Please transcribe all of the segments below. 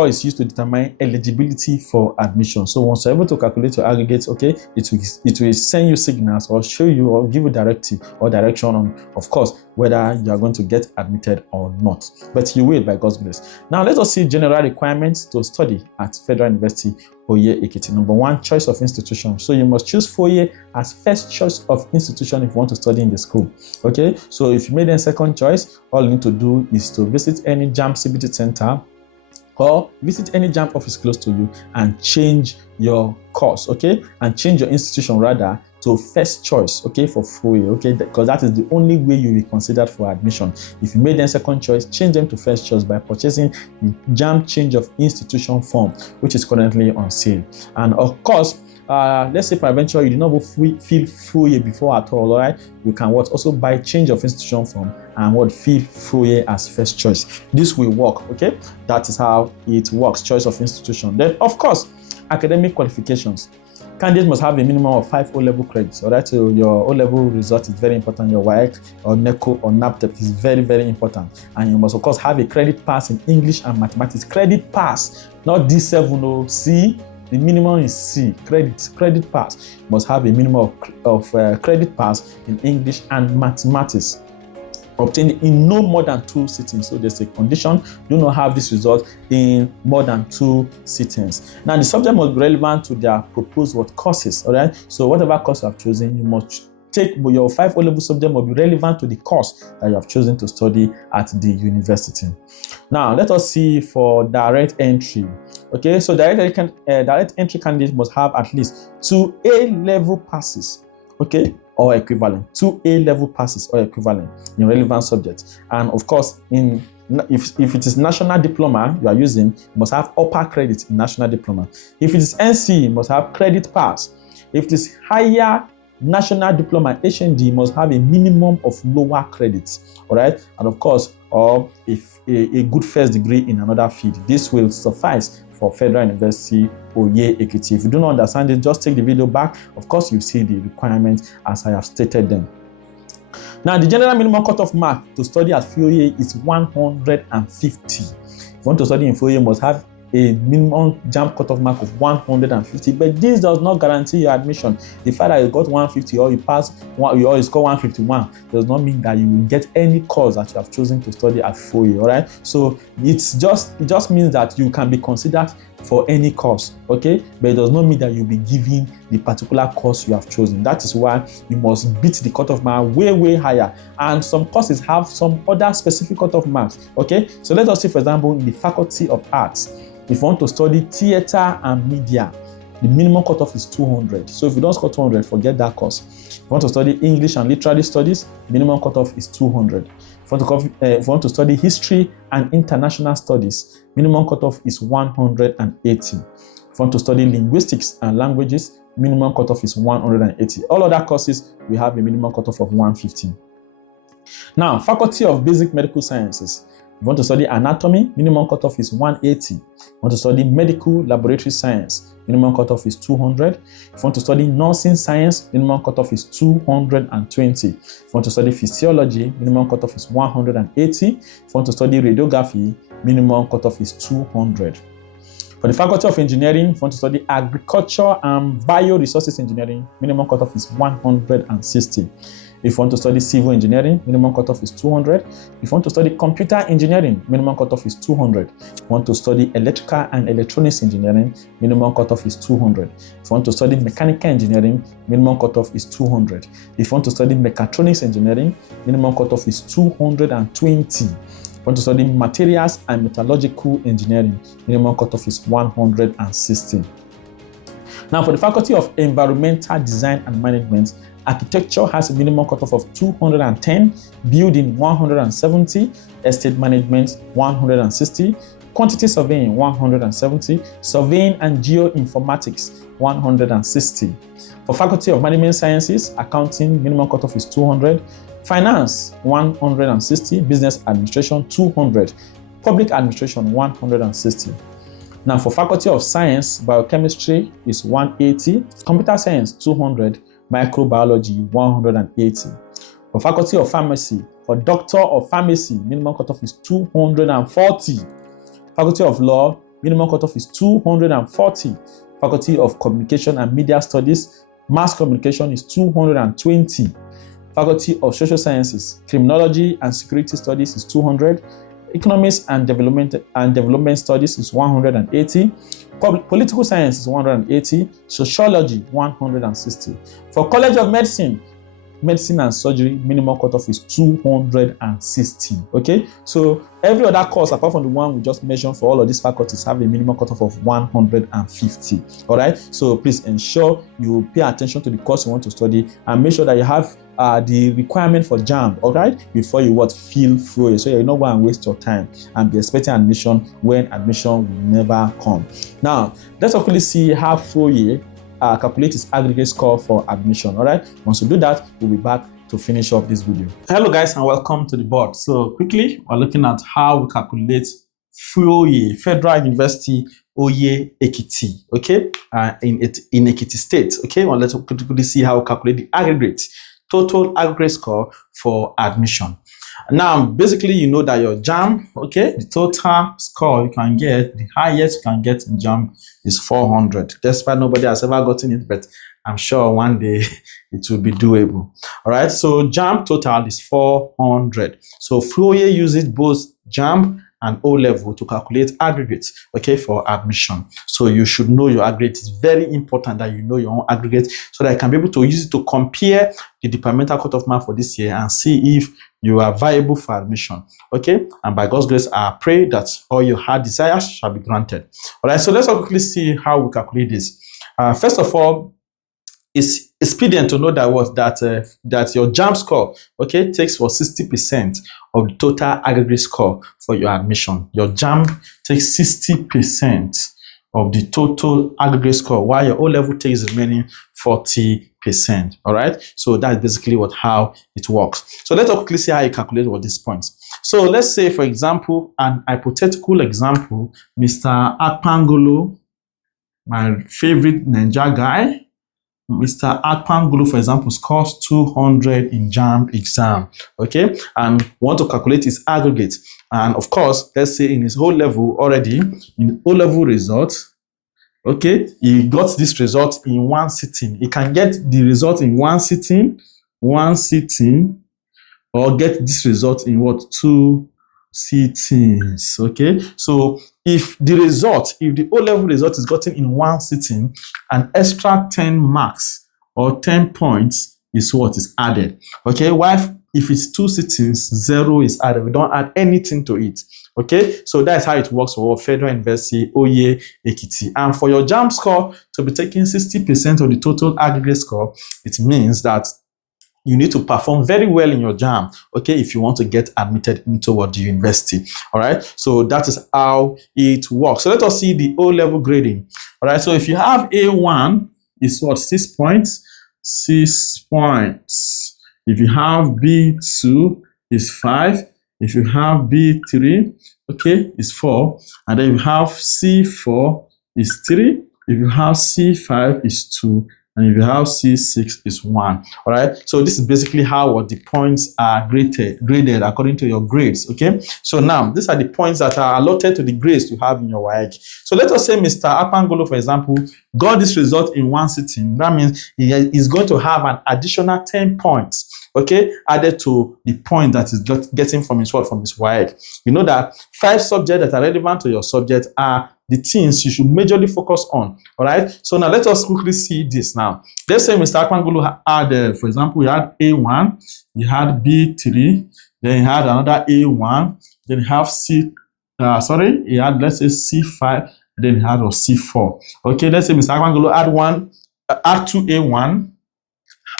score is used to determine eligibility for admission. So once you're able to calculate your aggregate, okay, it will send you signals or show you or give you directive or direction on, of course, whether you are going to get admitted or not. But you will, by God's grace. Now let us see general requirements to study at Federal University Oye-Ekiti. Number one, choice of institution. So you must choose FUOYE as first choice of institution if you want to study in the school. Okay, so if you made a second choice, all you need to do is to visit any JAMB CBT center or visit any JAMB office close to you and change your course, okay, and change your institution rather to first choice, okay, for FUOYE, okay, because that is the only way you will be considered for admission. If you made them second choice, change them to first choice by purchasing the JAMB change of institution form, which is currently on sale. And of course, let's say peradventure you did not fill FUOYE before at all right, you can also buy change of institution form and fill FUOYE as first choice. This will work, okay? That is how it works, choice of institution. Then of course, academic qualifications. Candidates must have a minimum of 5 O-level credits. All right, so your O-level result is very important. Your WAEC or NECO or NAPTEP is very, very important. And you must, of course, have a credit pass in English and mathematics. Credit pass, not D7 or C. The minimum is C. Credit pass. You must have a minimum of credit pass in English and mathematics. Obtained in no more than 2 sittings. So there's a condition, do not have this result in more than 2 sittings. Now the subject must be relevant to their proposed courses. All right, so whatever course you have chosen, you must take your 5 O-level subject must be relevant to the course that you have chosen to study at the university. Now let us see for direct entry. Okay, so direct entry candidates must have at least 2 A-level passes, okay, or equivalent, 2 A-level passes or equivalent in relevant subjects. And of course, if it is national diploma you are using, you must have upper credit in national diploma. If it is NC, you must have credit pass. If it is higher national diploma, HND, you must have a minimum of lower credits. All right, and of course, or if a good first degree in another field. This will suffice for Federal University Oye-Ekiti. If you do not understand it, just take the video back. Of course, you see the requirements as I have stated them. Now, the general minimum cutoff mark to study at FUOYE is 150. If you want to study in FUOYE, you must have a minimum JAMB cutoff mark of 150, but this does not guarantee your admission. The fact that you got 150 or you pass or you score 151 does not mean that you will get any course that you have chosen to study at FUOYE. All right, so it just means that you can be considered for any course, okay, but it does not mean that you'll be given the particular course you have chosen. That is why you must beat the cutoff mark way higher, and some courses have some other specific cutoff marks. Okay, so let us see, for example, in the Faculty of Arts, if you want to study theater and media, the minimum cutoff is 200. So if you don't score 200, forget that course. If you want to study English and literary studies, minimum cutoff is 200. If you want to study history and international studies, minimum cutoff is 180. If you want to study linguistics and languages, minimum cutoff is 180. All other courses, we have a minimum cutoff of 150. Now, Faculty of Basic Medical Sciences. If you want to study anatomy, minimum cutoff is 180. If you want to study medical laboratory science, minimum cutoff is 200. If you want to study nursing science, minimum cutoff is 220. If you want to study physiology, minimum cutoff is 180. If you want to study radiography, minimum cutoff is 200. For the Faculty of Engineering, if you want to study agriculture and bioresources engineering, minimum cutoff is 160. If you want to study civil engineering, minimum cutoff is 200. If you want to study computer engineering, minimum cutoff is 200. If you want to study electrical and electronics engineering, minimum cutoff is 200. If you want to study mechanical engineering, minimum cutoff is 200. If you want to study mechatronics engineering, minimum cutoff is 220. If you want to study materials and metallurgical engineering, minimum cutoff is 160. Now, for the Faculty of Environmental Design and Management, architecture has a minimum cutoff of 210, building 170, estate management 160, quantity surveying 170, surveying and geoinformatics 160. For Faculty of Management Sciences, accounting minimum cutoff is 200, finance 160, business administration 200, public administration 160. Now for Faculty of Science, biochemistry is 180, computer science 200, microbiology 180. For Faculty of Pharmacy, for Doctor of Pharmacy, minimum cutoff is 240. Faculty of Law, minimum cutoff is 240. Faculty of Communication and Media Studies, Mass Communication is 220. Faculty of Social Sciences, Criminology and Security Studies is 200. Economics and Development Studies is 180. Political Science is 180. Sociology, 160. For College of Medicine and Surgery, minimum cutoff is 260. Okay, so every other course apart from the one we just mentioned for all of these faculties have a minimum cutoff of 150. All right, so please ensure you pay attention to the course you want to study and make sure that you have the requirement for JAMB, all right, before you fill FUOYE, so you're not going to waste your time and be expecting admission when admission will never come. Now, let's quickly see how FUOYE calculate its aggregate score for admission. All right, once you do that, we'll be back to finish up this video. Hello guys, and welcome to the board. So quickly, we're looking at how we calculate FUOYE, Federal University Oye-Ekiti, okay, in Ekiti State. Okay, well, let's quickly see how we calculate the aggregate, total aggregate score for admission. Now, basically, you know that your JAMB, okay, the total score you can get, the highest you can get in JAMB is 400. Despite nobody has ever gotten it, but I'm sure one day it will be doable. All right, so JAMB total is 400. So FUOYE uses both JAMB and O-level to calculate aggregates, okay, for admission. So you should know your aggregate. It's very important that you know your own aggregate so that you can be able to use it to compare the departmental cutoff mark for this year and see if you are viable for admission, okay? And by God's grace, I pray that all your heart desires shall be granted. All right, so let's quickly see how we calculate this. First of all, it's expedient to know that your JAMB score, okay, takes for 60% of the total aggregate score for your admission. Your JAMB takes 60% of the total aggregate score, while your O-level takes the remaining 40%. All right, so that's basically how it works. So let's quickly see how you calculate all these points. So let's say, for example, an hypothetical example, Mr. Akpangolo, my favorite Ninja guy, Mr. Akpangolo, for example, scores 200 in JAMB exam, okay, and want to calculate his aggregate. And of course, let's say in his O-level already, in O-level results, okay, he got this result in one sitting. He can get the result in one sitting, or get this result in two sittings, okay? So if the O-level result is gotten in one sitting, an extra 10 marks or 10 points is added, okay? While if it's two sittings, 0 is added. We don't add anything to it, okay? So that's how it works for Federal University Oye-Ekiti. And for your JAMB score to be taking 60% of the total aggregate score, it means that you need to perform very well in your JAMB, okay, if you want to get admitted into the university. All right, so that is how it works. So let us see the O-level grading. All right, so if you have A1, it's 6 points, 6 points. If you have B2, it's 5. If you have B3, okay, it's 4. And then you have C4, it's 3. If you have C5, it's 2. And if you have C6, is 1. All right. So this is basically how the points are graded according to your grades. Okay. So now these are the points that are allotted to the grades you have in your WAEC. So let us say Mr. Akpangolo, for example, got this result in one sitting. That means he is going to have an additional 10 points, okay, added to the point that is getting from his WAEC. You know that 5 subjects that are relevant to your subject are the things you should majorly focus on. All right. So now let us quickly see this now. Let's say Mr. Akpangolo had, for example, he had A1, he had B3, then he had another A1, then he have he had, let's say, C5, then he had a C4. Okay, let's say Mr. Akpangolo had 2 A1,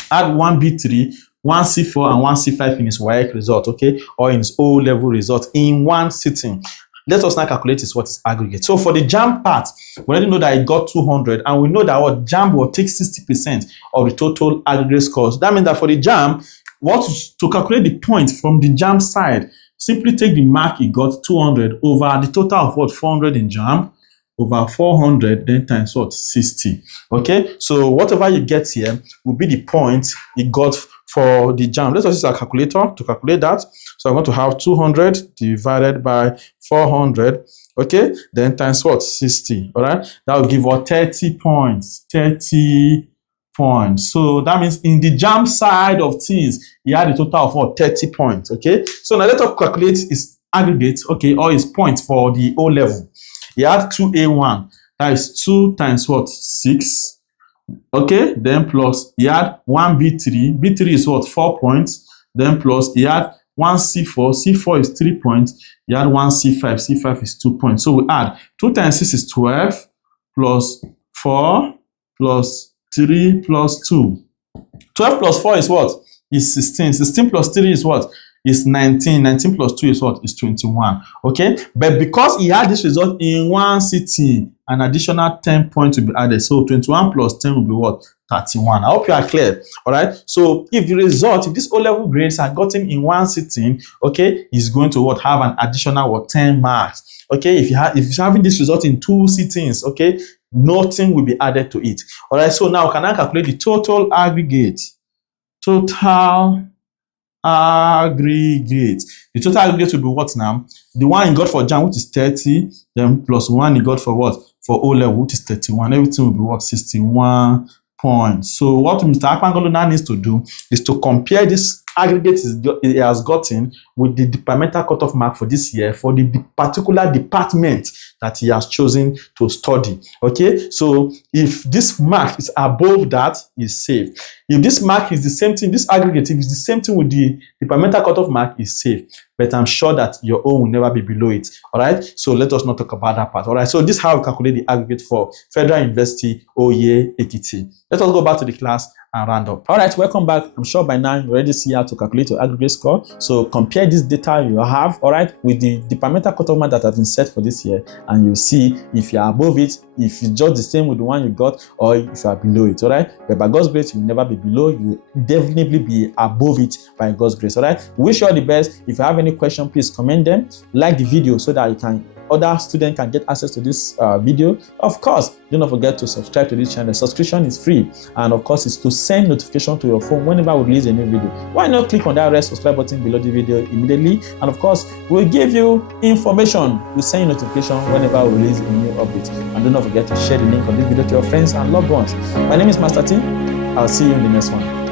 had 1 B3, 1 C4, and 1 C5 in his WAEC result, okay, or in his O-level result in one sitting. Let us now calculate what is aggregate. So for the JAMB part, we already know that it got 200, and we know that JAMB will take 60% of the total aggregate scores. That means that for the JAMB, to calculate the points from the JAMB side, simply take the mark he got, 200, over the total of 400 in JAMB, over 400, then times what? 60. Okay, so whatever you get here will be the point you got for the JAMB. Let's use our calculator to calculate that. So I'm going to have 200 divided by 400. Okay, then times what? 60. All right, that will give us 30 points. 30 points. So that means in the JAMB side of things, he had a total of what? 30 points. Okay, so now let us calculate his aggregate, okay, or his points for the O level. He had 2A1, that is 2 times what? 6. Okay, then plus he had 1B3. B3 is what? 4 points. Then plus he had 1C4. C4 is 3 points. He had 1C5. C5 is 2 points. So we add 2 times 6 is 12 plus 4 plus 3 plus 2. 12 plus 4 is what? Is 16. 16 plus 3 is what? Is 19. 19 plus 2 is what? Is 21. Okay, but because he had this result in one sitting, an additional 10 points will be added. So 21 plus 10 will be what? 31. I hope you are clear. All right, so if the result, if this O-level grades are gotten in one sitting, okay, is going to what? Have an additional what? 10 marks. Okay, if you're having this result in 2 sittings, okay, nothing will be added to it. All right, so now can I calculate the total aggregate? Total aggregate. The total aggregate will be what now? The one you got for JAMB, which is 30, then plus one you got for what? For O level, which is 31. Everything will be what? 61 points. So what Mr. Akpangolo now needs to do is to compare this aggregate he has gotten with the departmental cutoff mark for this year for the particular department that he has chosen to study. Okay, so if this mark is above that, is safe. If this mark is the same thing, this aggregate, if it's the same thing with the departmental cutoff mark, is safe. But I'm sure that your own will never be below it. All right, so let us not talk about that part. All right, so this is how we calculate the aggregate for Federal University Oye-Ekiti. Let us go back to the class and round up. All right, welcome back. I'm sure by now you already see how to calculate your aggregate score. So compare this data you have, all right, with the departmental cutoff mark that has been set for this year, and you'll see if you are above it, if it's just the same with the one you got, or if you are below it. All right, but by God's grace, you will never be below. You will definitely be above it by God's grace. All right, wish you all the best. If you have any question, please comment them, like the video so that you can other students can get access to this video. Of course, do not forget to subscribe to this channel. Subscription is free, and of course, it's to send notification to your phone whenever we release a new video. Why not click on that red subscribe button below the video immediately? And of course, we'll give you information. We'll send you notification whenever we release a new update. And do not forget to share the link of this video to your friends and loved ones. My name is Master T. I'll see you in the next one.